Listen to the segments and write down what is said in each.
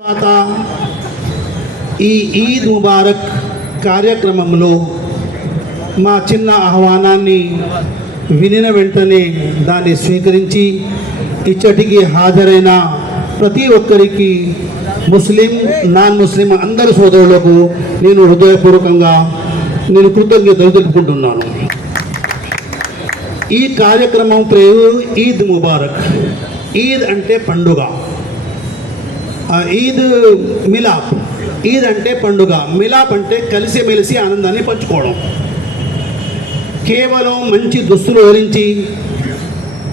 తర్వాత ఈ ఈద్ ముబారక్ కార్యక్రమంలో మా చిన్న ఆహ్వానాన్ని వినిన వెంటనే దాన్ని స్వీకరించి ఇచ్చటికి హాజరైన ప్రతి ఒక్కరికి ముస్లిం నాన్ ముస్లిం అందరి సోదరులకు నేను హృదయపూర్వకంగా నేను కృతజ్ఞతలు తెలుపుకుంటున్నాను. ఈ కార్యక్రమం పేరు ఈద్ ముబారక్. ఈద్ అంటే పండుగ. ఈద్ మిలాప్. ఈద్ అంటే పండుగ. మిలాప్ అంటే కలిసి మెలిసి ఆనందాన్ని పంచుకోవడం. కేవలం మంచి దుస్తులు ధరించి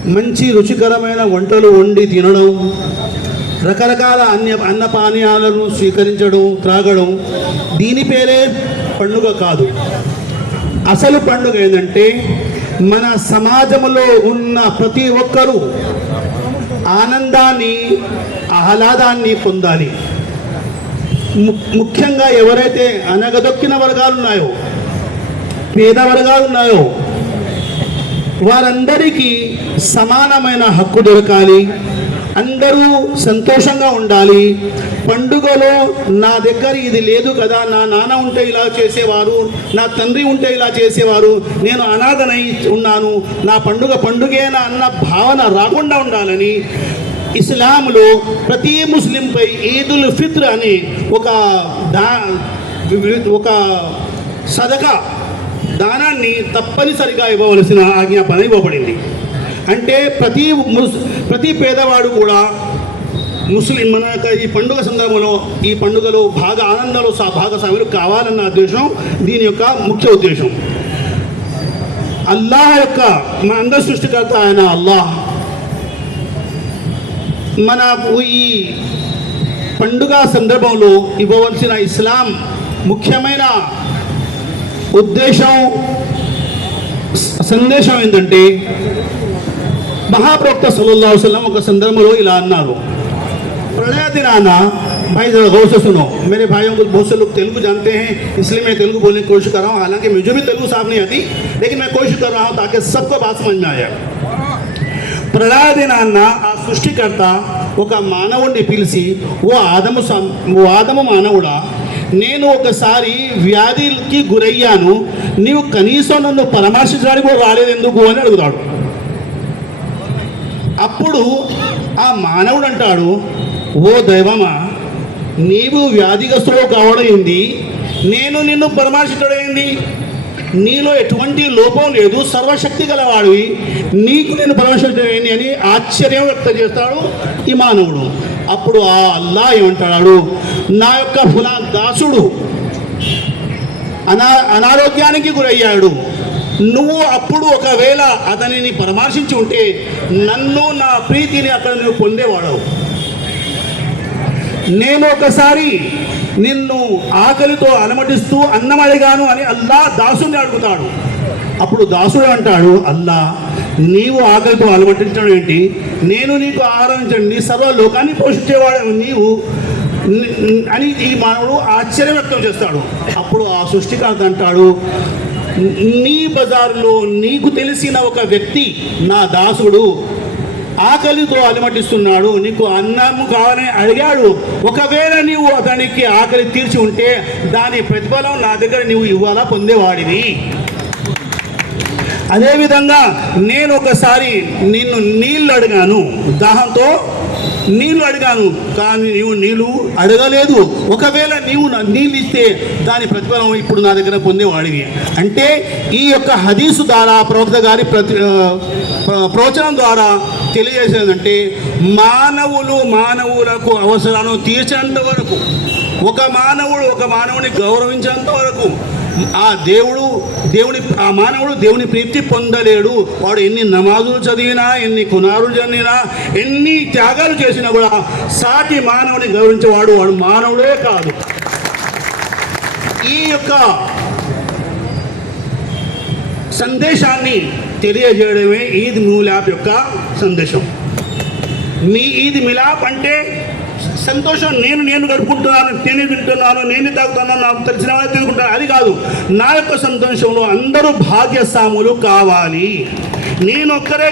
మంచి రుచికరమైన వంటలు వండి తినడం రకరకాల అన్య అన్నపానీయాలను స్వీకరించడం త్రాగడం దీని పేరే పండుగ కాదు. అసలు పండుగ ఏంటంటే మన సమాజంలో ఉన్న ప్రతి ఒక్కరూ ఆనందాన్ని ఆహ్లాదాన్ని పొందాలి. ము- ముఖ్యంగా ఎవరైతే అనగదొక్కిన వర్గాలు ఉన్నాయో పేద వర్గాలు ఉన్నాయో వారందరికీ సమానమైన హక్కు దొరకాలి అందరూ సంతోషంగా ఉండాలి. పండుగలో నా దగ్గర ఇది లేదు కదా నా నాన్న ఉంటే ఇలా చేసేవారు నా తండ్రి ఉంటే ఇలా చేసేవారు నేను అనాథనై ఉన్నాను నా పండుగ పండుగేనా అన్న భావన రాకుండా ఉండాలని ఇస్లాంలో ప్రతి ముస్లింపై ఈదుల్ ఫిత్ర్ అని ఒక దా ఒక సదకా దానాన్ని తప్పనిసరిగా ఇవ్వవలసిన ఆజ్ఞాపన ఇవ్వబడింది. అంటే ప్రతి ముస్ ప్రతి పేదవాడు కూడా ముస్లిం మన యొక్క ఈ పండుగ సందర్భంలో ఈ పండుగలో బాగా ఆనందంలో సా భాగస్వాములు కావాలన్న ఉద్దేశం దీని యొక్క ముఖ్య ఉద్దేశం. అల్లాహ్ యొక్క మన అందరి సృష్టికర్త ఆయన అల్లాహ్. మన ఈ పండుగ సందర్భంలో ఇవ్వవలసిన ఇస్లాం ముఖ్యమైన ఉద్దేశం స- సందేశం ఏంటంటే మహాప్రవక్త సల్లల్లాహు अलैहि वसल्लम ఒక సందర్భంలో ఇలా అన్నారు प्रलय दिनाना भाई जरा गौर से सुनो मेरे भाइयों को बहुत से लोग तेलुगु जानते हैं इसलिए मैं तेलुगु बोलने की कोशिश कर रहा हूँ हालांकि मुझे भी तेलुगु साफ नहीं आती लेकिन मैं कोशिश कर रहा हूँ ताकि सबको बात समझ में आ जाए ప్రళయ దినాన్న ఆ సృష్టికర్త ఒక మానవుడిని పిలిచి ఓ ఆదము సం- ఓ ఆదము మానవుడా నేను ఒకసారి వ్యాధికి గురయ్యాను. నీవు కనీసం నన్ను పరామర్శించడానికి కూడా రాలేదు ఎందుకు అని అడుగుతాడు. అప్పుడు ఆ మానవుడు అంటాడు ఓ దైవమా నీవు వ్యాధిగ్రస్తుడు కావడం ఏంది? నేను నిన్ను పరామర్శించడం ఏంది? నీలో ఎటువంటి లోపం లేదు సర్వశక్తి గలవాడివి. నీకు నేను పరమశక్తి అని ఆశ్చర్యం వ్యక్తం చేస్తాడు ఈ మానవుడు. అప్పుడు ఆ అల్లా ఏమంటాడు నా యొక్క ఫులా దాసుడు అనా అనారోగ్యానికి గురయ్యాడు. నువ్వు అప్పుడు ఒకవేళ అతనిని పరామర్శించి ఉంటే నన్ను నా ప్రీతిని అక్కడ నువ్వు పొందేవాడవు. నేను ఒకసారి నిన్ను ఆకలితో అలమటిస్తూ అన్నం అడిగాను అని అల్లా దాసుని అడుగుతాడు. అప్పుడు దాసుడు అంటాడు అల్లా నీవు ఆకలితో అలమటించడం ఏంటి? నేను నీకు ఆహారం నీ సర్వ లోకాన్ని పోషించేవాడు నీవు. అని ఈ మానవుడు ఆశ్చర్యం వ్యక్తం చేస్తాడు. అప్పుడు ఆ సృష్టికర్త అంటాడు నీ బజారులో నీకు తెలిసిన ఒక వ్యక్తి నా దాసుడు. ఆకలితో అలమటిస్తున్నాడు. నీకు అన్నము కావాలని అడిగాడు. ఒకవేళ నీవు అతనికి ఆకలి తీర్చి ఉంటే దాని ప్రతిఫలం నా దగ్గర నీవు ఇవ్వాలా? పొందేవాడివి. అదేవిధంగా నేను ఒకసారి నిన్ను నీళ్ళు అడిగాను. దాహంతో నీళ్ళు అడిగాను. కానీ నీవు నీళ్ళు అడగలేదు. ఒకవేళ నీవు నా నీళ్ళు ఇస్తే దాని ప్రతిఫలం ఇప్పుడు నా దగ్గర పొందేవాడివి. అంటే ఈ యొక్క హదీసు ద్వారా ప్రవక్త గారి ప్రతి ప్రవచనం ద్వారా తెలియజేసేదంటే మానవులు మానవులకు అవసరాలను తీర్చేంత వరకు ఒక మానవుడు ఒక మానవుని గౌరవించేంత వరకు ఆ దేవుడు దేవుని ఆ మానవుడు దేవుని ప్రీతి పొందలేడు. వాడు ఎన్ని నమాజులు చదివినా ఎన్ని కునారులు చదివినా ఎన్ని త్యాగాలు చేసినా కూడా సాటి మానవుని గౌరవించేవాడు వాడు మానవుడే కాదు. ఈ యొక్క సందేశాన్ని తెలియజేయడమే ఈద్ మిలాప్ యొక్క సందేశం. మీ ఈద్ మిలాప్ అంటే సంతోషం నేను నేను గడుపుకుంటున్నాను నేనే తింటున్నాను నేను తాగుతున్నాను నాకు తెలిసిన వాళ్ళు తినుకుంటాను అది కాదు నా యొక్క సంతోషంలో అందరూ భాగ్యస్వాములు కావాలి. నేను ఒక్కరే